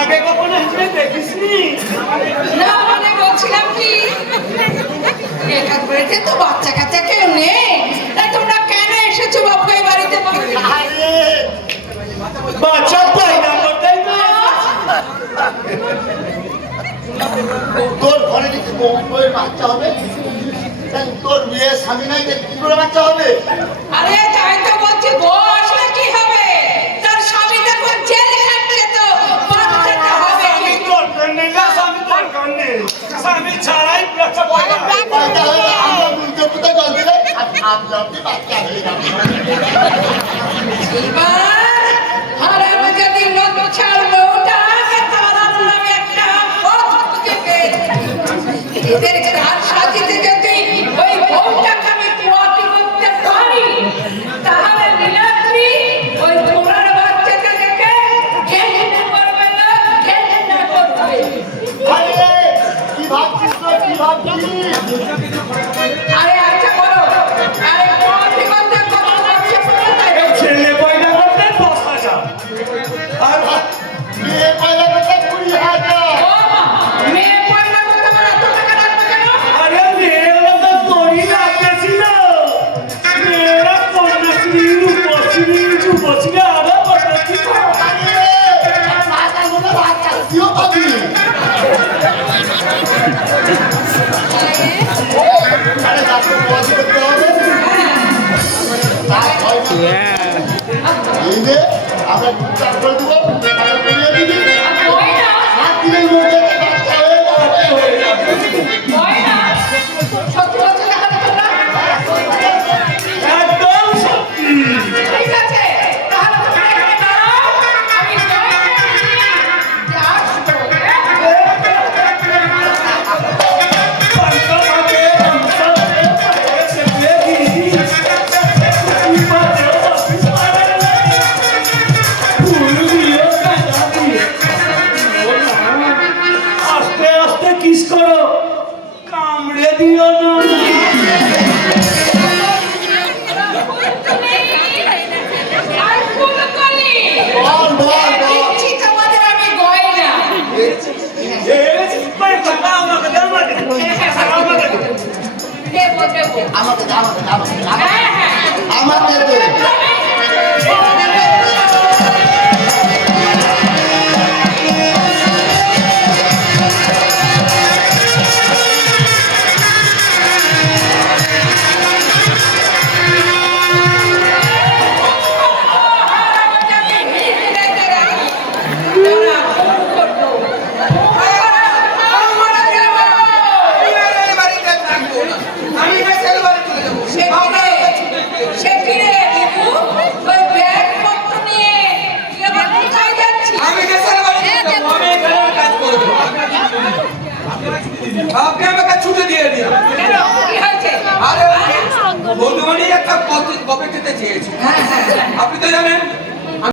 আগে কখনো এসে দেখিসনি? না মানে বলছিলাম কি এখান বাড়িতে তো বাচ্চা কাচ্চা কেউ নেই, তাই তোমরা কেন এসেছো বাবু এই বাড়িতে? আরে বাচ্চা পয়দা করতেই তো তোর ঘরে কিছু বউয়ের বাচ্চা হবে, তোর বিয়ে স্বামী নাই, কি করে বাচ্চা হবে? আরে তাই তো বলছি, বউ আসলে কি হবে? তার স্বামী দেখো জেল খাটছে, তো বাচ্চাটা হবে কি? দরকার নেই না, স্বামী দরকার নেই, স্বামী ছাড়াই বাচ্চা পয়দা বাচ্চা হলে আমরা দুর্গা পূজা জল দিলে আপনার বাচ্চা হয়ে যাবে। এবার হারাম যদি লোক ছাড়লো ওটাকে তারার নামে একটা পথ খুঁজে পেয়েছে। এদের ঘাট সাজিতে যদি ওই বউটাকে আমি কুয়াতি করতে পারি, তাহলে নীলাদ্রি ওই তোমরার বাচ্চাটা দেখে ঘেন্না করবে না, ঘেন্না করবে। আরে কি ভাবছিস তোর, কি ভাবছিস? আরে আচ্ছা বলো, আরে কুয়াতি করতে কত লাগছে কোথায়? ছেলে পয়দা করতে 10,000 আর বিয়ে পয়লা কথা 20,000। ও মা, মেয়ে পয়লা করতে আমার এত টাকা লাগবে কেন? আরে মেয়েরা তো তোরই লাগতেছিল, মেয়েরা কন্যাশ্রী রূপশ্রী যুবশ্রী আরো কন্যাশ্রী আরে মাথার মধ্যে বাচ্চা তুইও পাবি। আরে তাকে পয়সা করতে হবে। এই যে আমরা বিচার করে দেবো, টাকা করিয়ে দিবি। হয় না, 7 দিনের মধ্যে বাচ্চা হয়ে যাবে। হয় না। সত্যি বলছো তাহলে তোমরা? একদম সত্যি। ঠিক আছে, তাহলে তোমরা এখানে দাঁড়াও, আমি জয়টা নিয়ে আসবো। পান্তাভাতে পান্তাভাতে পায়েছে বেবি ইমাতে অফিস পারে ফুল দিও কাঁদা দিয়ে ও না আস্তে আস্তে কিস করো, কামড়ে দিও না। আর ফুলকলি, বল বল বল। দিচ্ছি তোমাদের আমি গয়না। আমাকে দেবো, দেবো। আমাকে দে, আমাকে দে, আমাকে দে, হ্যাঁ, হ্যাঁ। আমাকে দে। আপনি আমাকে ছুটে দিয়ে দিন। আরে বন্ধুবানি একটা কপি খেতে চেয়েছি। আপনি তো জানেন